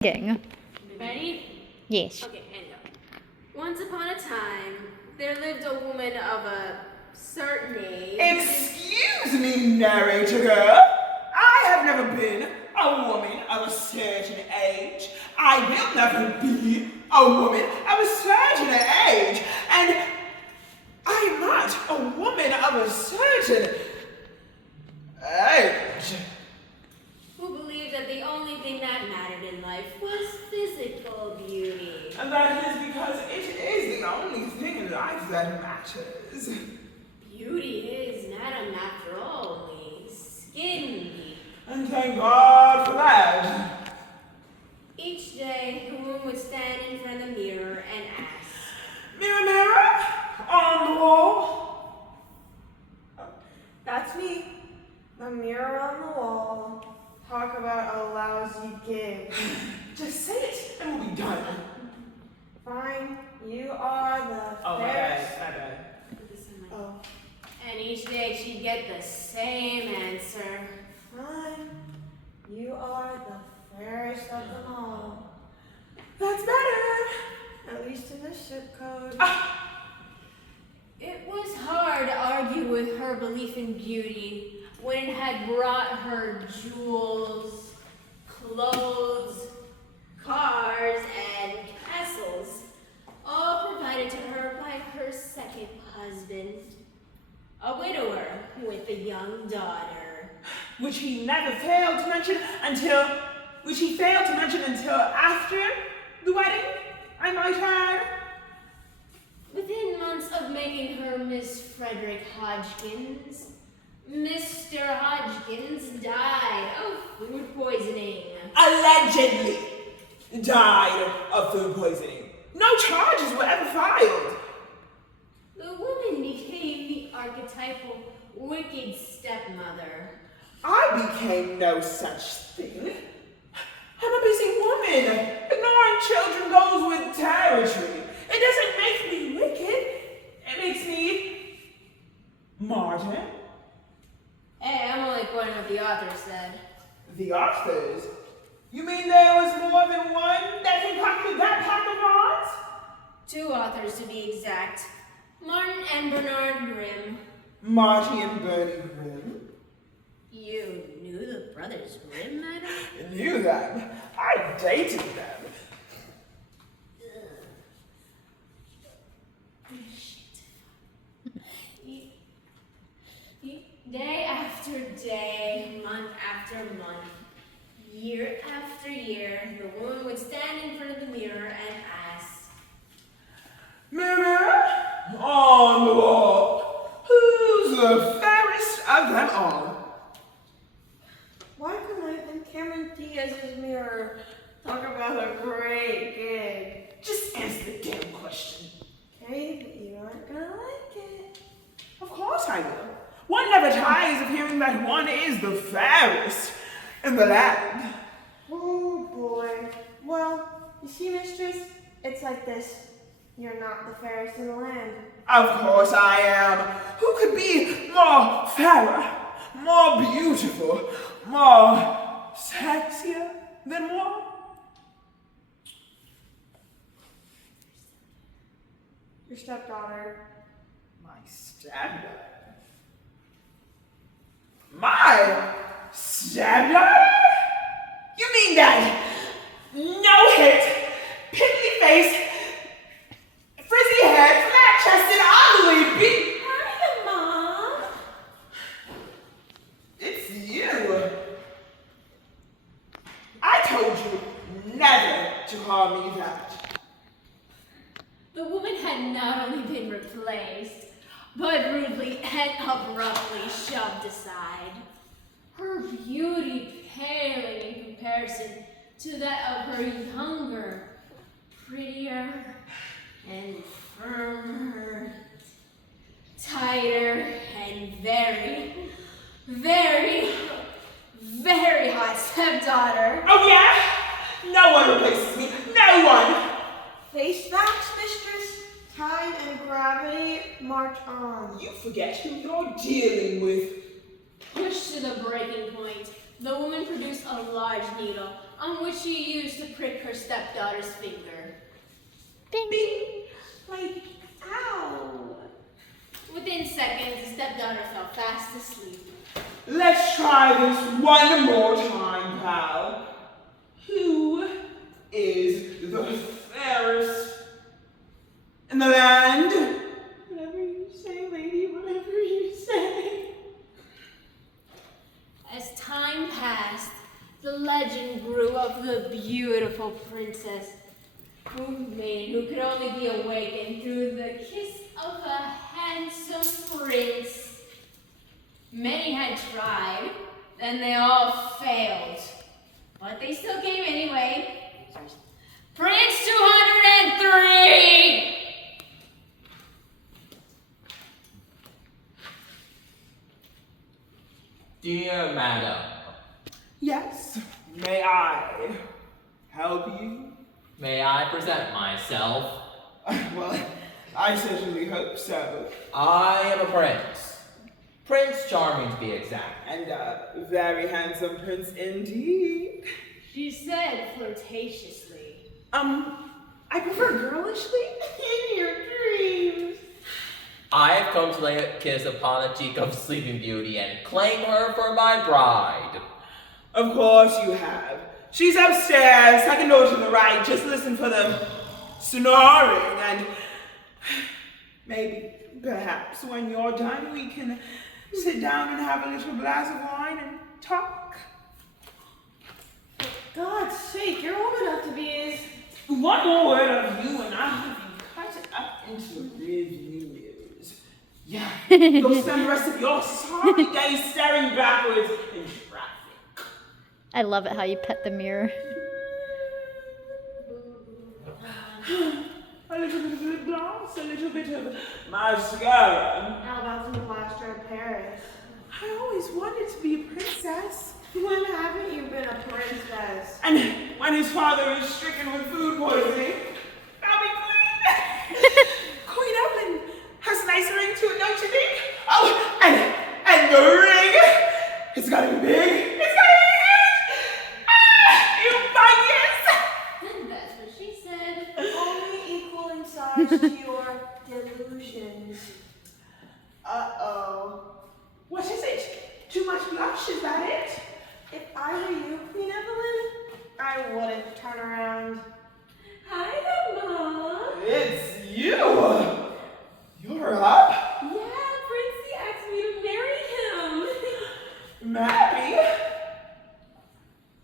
Ready? Yes. Okay, and go. Once upon a time, there lived a woman of a certain age. Excuse me, narrator girl. I have never been a woman of a certain age. I will never be a woman of a certain age. And I am not a woman of a certain age. Who believed that the only thing that mattered in life was physical beauty. And that is because it is the only thing in life that matters. Beauty is not after all only skin deep. And thank God for that. Each day, the woman would stand in front of the mirror and ask, Mirror, mirror, on the wall. That's me. The mirror on the wall. Talk about a lousy gig. Just say it and we'll be done. Fine, you are the Oh, fairest. my bad. Oh, and each day she'd get the same answer. fine, you are the fairest of them all. That's better. At least in the ship code. It was hard to argue with her belief in beauty when it had brought her jewels, clothes, cars, and castles, all provided to her by her second husband, a widower with a young daughter. Which he failed to mention until after the wedding, I might add. Within months of making her Miss Frederick Hodgkins, Mr. Hodgkins died of food poisoning. Allegedly died of food poisoning. No charges were ever filed. The woman became the archetypal wicked stepmother. I became no such thing. I'm a busy woman. Ignoring children goes with territory. It doesn't make me wicked. It makes me martyr. Hey, I'm only quoting what the author said. The authors? You mean there was more than one that concocted that pack of odds? 2 authors to be exact. Martin and Bernard Grimm. Marty and Bernie Grimm. You knew the brothers Grimm, madam? I knew them. I dated them. Day after day, month after month, year after year, the woman would stand in front of the mirror and ask, Mirror on the wall. Who's the fairest of them all? Why couldn't I think Cameron Diaz's mirror talk about a great gig? Just answer the damn question. Okay, but you aren't gonna like it. Of course I will. One never tires of hearing that one is the fairest in the land. Oh boy. Well, you see, mistress, it's like this. You're not the fairest in the land. Of course I am. Who could be more fairer, more beautiful, more sexier than one? Your stepdaughter. My stepdaughter. My stepdaughter? You mean that no-hit, pimply-faced, frizzy-haired, flat-chested, ugly beat? Hiya, Mom. It's you. I told you never to call me that. the woman had not only been replaced, but rudely and abruptly shoved aside, her beauty paling in comparison to that of her younger, prettier, and firmer, tighter, and very, very, very hot stepdaughter. Oh yeah? No one replaces me. No one. Face facts, mistress. Time and gravity march on. You forget who you're dealing with. Pushed to the breaking point, the woman produced a large needle, on which she used to prick her stepdaughter's finger. Bing. Like, ow. Within seconds, the stepdaughter fell fast asleep. Let's try this one more time, pal. Who is the fairest in the land? Whatever you say, lady, whatever you say. As time passed, the legend grew of the beautiful princess who could only be awakened through the kiss of a handsome prince. Many had tried, and they all failed. But they still came anyway. Prince 203! Dear madam, Yes, may I help you? may I present myself? Well, I certainly hope so. I am a prince. Prince Charming to be exact. And a very handsome prince indeed. She said flirtatiously. I prefer girlishly in your dreams. I have come to lay a kiss upon the cheek of Sleeping Beauty and claim her for my bride. Of course you have. She's upstairs, second door to the right. Just listen for them snoring, and maybe, perhaps, when you're done, we can sit down and have a little glass of wine and talk. For God's sake, you're old enough to be his. One more word of you, and I'll have you cut it up into reviews. Yeah, go spend the rest of your sorry days staring backwards in traffic. I love it how you pet the mirror. A little bit of lip gloss, a little bit of mascara. How about some plaster of Paris? I always wanted to be a princess. When haven't you been a princess? And when his father is stricken with food poisoning, I'll be queen. Queen Evelyn has a nice ring to it, don't you think? Oh, and the ring, it's gotta be big. It's gotta be huge. Ah, you buggies. That's what she said. Only equal in size to your delusions. Uh-oh. What is it? Too much blush, is that it? If I were you, Queen Evelyn, I wouldn't turn around. Hi, Mom. It's you. You're up. Yeah, Princey asked me to marry him. Marry?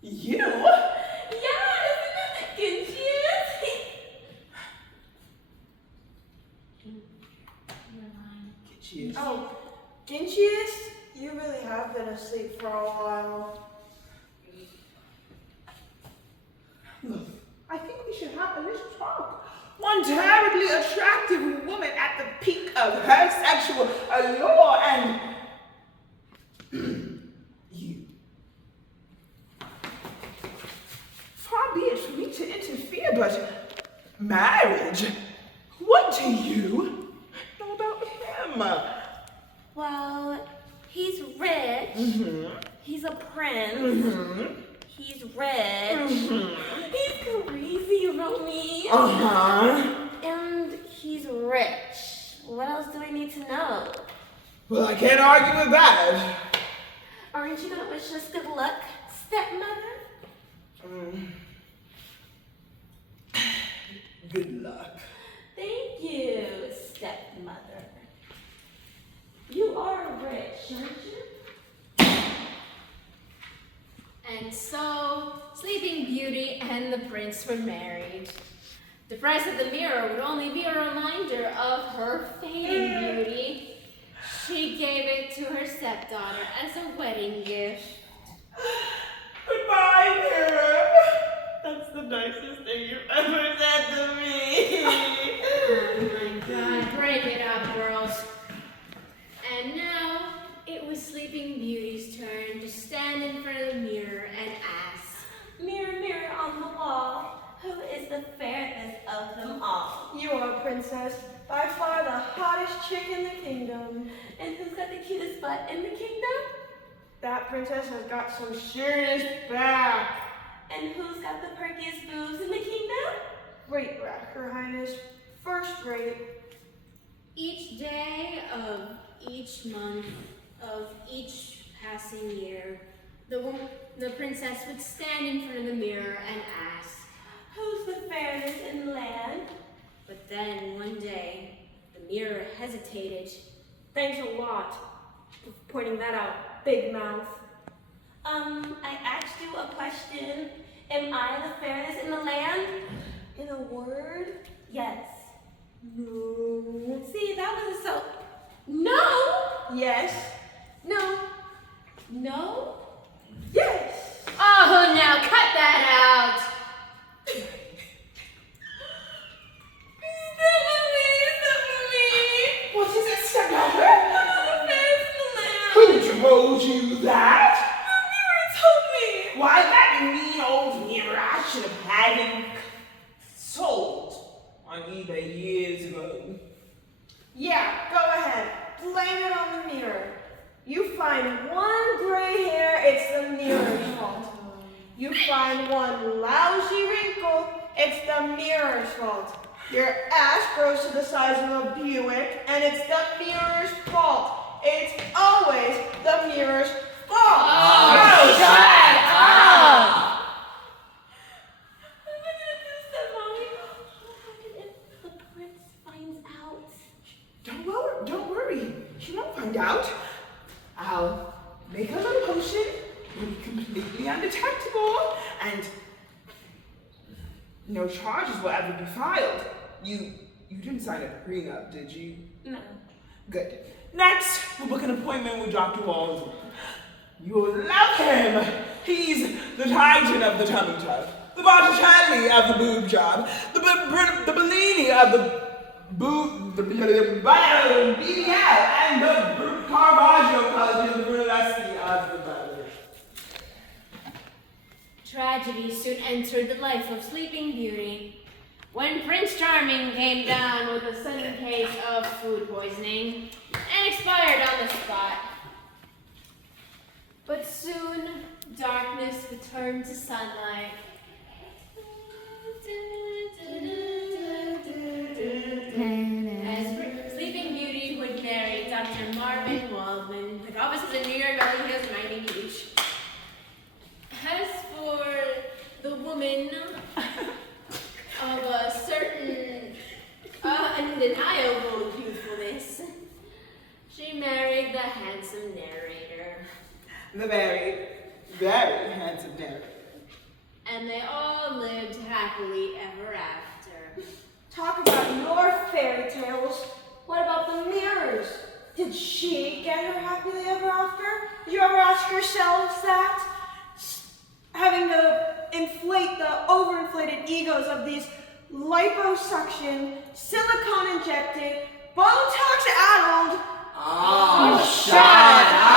You? Yeah, isn't that cute? Cheers. Oh, Ginchiest? You really have been asleep for a while. Look, I think we should have a little talk. One terribly attractive woman at the peak of her sexual allure, and you. Far be it for me to interfere, but marriage? What do you know about him? Well, he's rich. Mm-hmm. He's a prince. Mm-hmm. He's rich. Mm-hmm. He's crazy about me. Uh-huh. And he's rich. What else do I need to know? Well, I can't argue with that. Aren't you gonna wish us good luck, stepmother? Good luck. Thank you, stepmother. You are rich, aren't you? And so, Sleeping Beauty and the prince were married. The price of the mirror would only be a reminder of her fading beauty. She gave it to her stepdaughter as a wedding gift. Goodbye, mirror. That's the nicest thing you've ever said to me. Oh my god, break it up, girls. And now, it was Sleeping Beauty's turn to stand in front of the mirror and ask, Mirror, mirror on the wall, who is the fairest of them all? You are, Princess, by far the hottest chick in the kingdom. And who's got the cutest butt in the kingdom? That princess has got some serious back. And who's got the perkiest boobs in the kingdom? Rate rack, Your Highness. First rate. Each day of each month of each passing year, the princess would stand in front of the mirror and ask. Who's the fairest in the land? But then one day, the mirror hesitated. Thanks a lot for pointing that out, big mouth. I asked you a question. Am I the fairest in the land? In a word? Yes. No. See, that wasn't so. No! Yes. No. No? Yes. Oh, now cut that out! What is it, stepdaughter? Who told you that? Why, that mean old mirror, I should have had it sold on eBay years ago. Yeah, go ahead. Blame it on the mirror. You find one gray hair, it's the mirror's fault. You find one lousy wrinkle, it's the mirror's fault. Your ass grows to the size of a Buick, and it's the mirror's fault. It's always the mirror's fault. Oh, shut up! What am I gonna do, stepmommy? What happens if the prince finds out? Don't worry. She won't find out. I'll make a little potion. It'll be completely undetectable, and no charges will ever be filed. You didn't sign a prenup, did you? No. Good. Next, we'll book an appointment with Dr. Waldron. You will love him. He's the Titan of the tummy tuck, the Botticelli of the boob job, the Bellini of the BBL, and the Caravaggio College of the Brunelleschi of the ballet. Tragedy soon entered the life of Sleeping Beauty. When Prince Charming came down with a sudden case of food poisoning and expired on the spot. But soon, darkness returned to sunlight. As Sleeping Beauty would marry Dr. Marvin Waldman, with offices in New York, Beverly Hills, and Miami Beach. As for the woman of a certain undeniable youthfulness, she married the handsome narrator. The very, very handsome narrator. And they all lived happily ever after. Talk about your fairy tales. What about the mirrors? Did she get her happily ever after? Did you ever ask yourselves that? Having to inflate the overinflated egos of these liposuction, silicone injected, Botox addled. Oh, shut up!